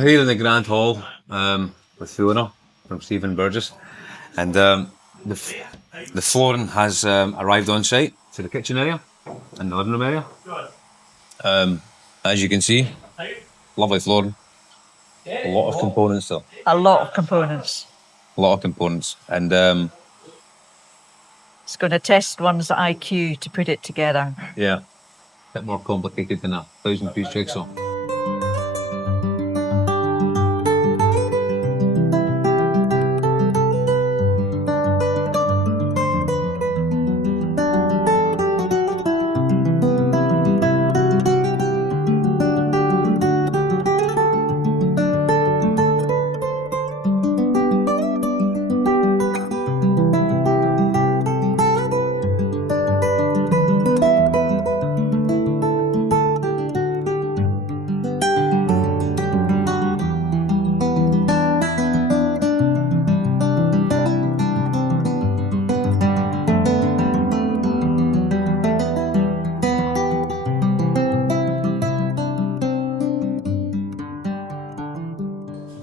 We're here in the Grand Hall with Fiona from Stephen Burgess, and the flooring has arrived on site to the kitchen area and the living room area. As you can see, lovely flooring. A lot of components though. A lot of components. A lot of components, and It's going to test one's IQ to put it together. yeah, a bit more complicated than a 1,000-piece jigsaw.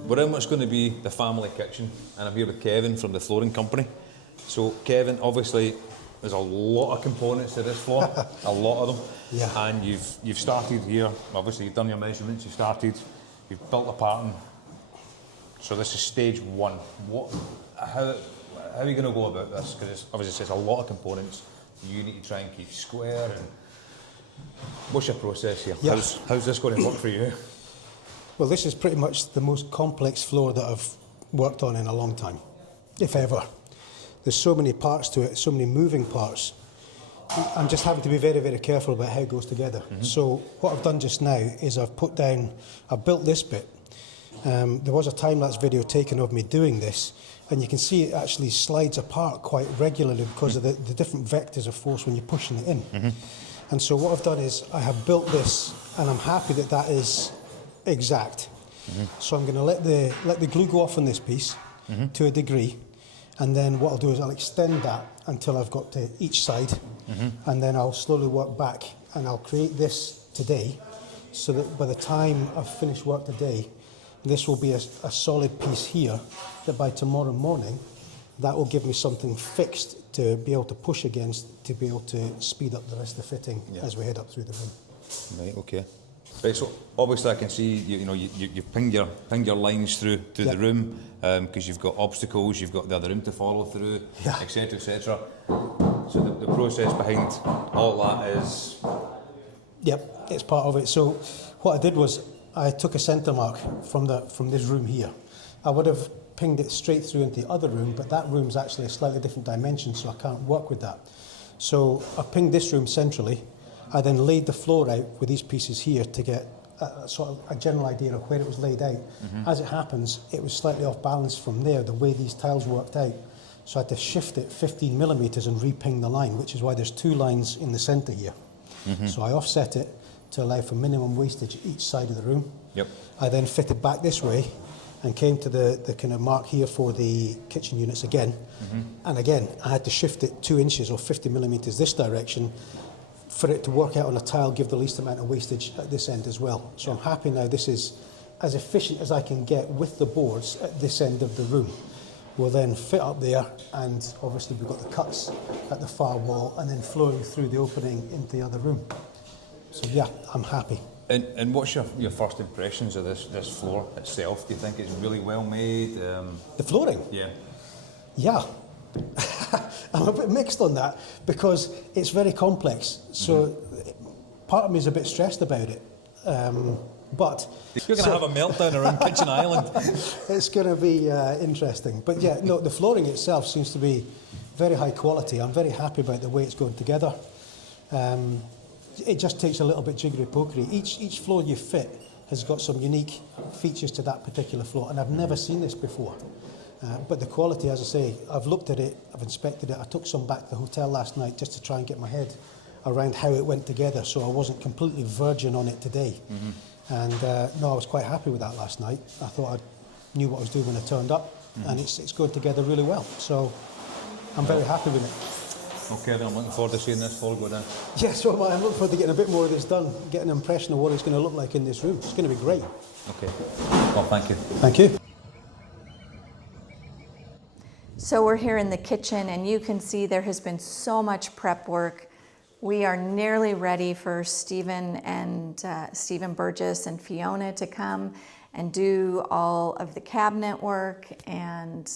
We're in what's going to be the family kitchen, and I'm here with Kevin from the flooring company. So Kevin, obviously there's a lot of components to this floor, a lot of them. Yeah. And you've started here, obviously you've done your measurements, you've built a pattern. So this is stage one. How are you going to go about this? Because obviously it's a lot of components. You need to try and keep square. And what's your process here? Yeah. How's this going to work for you? Well, this is pretty much the most complex floor that I've worked on in a long time, if ever. There's so many parts to it, so many moving parts. I'm just having to be very, very careful about how it goes together. Mm-hmm. So what I've done just now is I've built this bit. There was a time-lapse video taken of me doing this, and you can see it actually slides apart quite regularly because of the different vectors of force when you're pushing it in. Mm-hmm. And so what I've done is I have built this, and I'm happy that that is exact. Mm-hmm. So I'm going to let the glue go off on this piece to a degree, and then what I'll do is I'll extend that until I've got to each side, and then I'll slowly work back, and I'll create this today so that by the time I've finished work today, this will be a solid piece here that by tomorrow morning that will give me something fixed to be able to push against to be able to speed up the rest of the fitting as we head up through the room. Right, okay. Right, so obviously I can see you've pinged your lines through the room because you've got obstacles, you've got the other room to follow through, etc., etc. So the process behind all that is. Yep, it's part of it. So what I did was I took a centre mark from this room here. I would have pinged it straight through into the other room, but that room's actually a slightly different dimension, so I can't work with that. So I pinged this room centrally. I then laid the floor out with these pieces here to get sort of a general idea of where it was laid out. Mm-hmm. As it happens, it was slightly off balance from there, the way these tiles worked out. So I had to shift it 15 millimetres and re-ping the line, which is why there's two lines in the centre here. Mm-hmm. So I offset it to allow for minimum wastage each side of the room. Yep. I then fitted back this way and came to the kind of mark here for the kitchen units again. Mm-hmm. And again, I had to shift it 2 inches or 50 millimetres this direction for it to work out on a tile, give the least amount of wastage at this end as well. So I'm happy now this is as efficient as I can get with the boards at this end of the room. We'll then fit up there, and obviously we've got the cuts at the far wall and then flowing through the opening into the other room. So yeah, I'm happy. And what's your first impressions of this floor itself? Do you think it's really well made? The flooring? Yeah. Yeah. I'm a bit mixed on that because it's very complex. So part of me is a bit stressed about it. But you're going to have a meltdown around Kitchen Island. It's going to be interesting. But yeah, no, the flooring itself seems to be very high quality. I'm very happy about the way it's going together. It just takes a little bit jiggery-pokery. Each floor you fit has got some unique features to that particular floor, and I've never seen this before. But the quality, as I say, I've looked at it, I've inspected it. I took some back to the hotel last night just to try and get my head around how it went together, so I wasn't completely virgin on it today. Mm-hmm. And no, I was quite happy with that last night. I thought I knew what I was doing when I turned up, and it's going together really well. So I'm very happy with it. Okay, then I'm looking forward to seeing this all go down. Yeah, so I'm looking forward to getting a bit more of this done, getting an impression of what it's going to look like in this room. It's going to be great. Okay. Well, thank you. Thank you. So we're here in the kitchen, and you can see there has been so much prep work. We are nearly ready for Stephen Burgess and Fiona to come and do all of the cabinet work and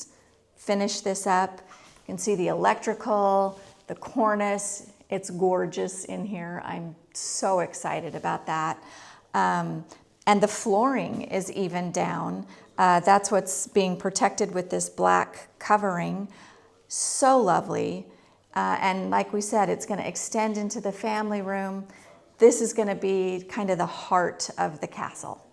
finish this up. You can see the electrical, the cornice. It's gorgeous in here. I'm so excited about that. And the flooring is even down. That's what's being protected with this black covering. So lovely. And like we said, it's going to extend into the family room. This is going to be kind of the heart of the castle.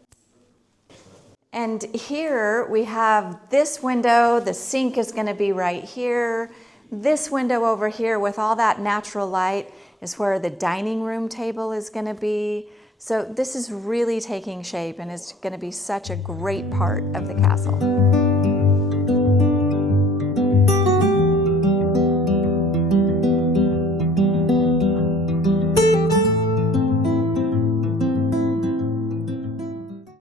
And here we have this window. The sink is going to be right here. This window over here with all that natural light is where the dining room table is going to be. So this is really taking shape, and it's going to be such a great part of the castle.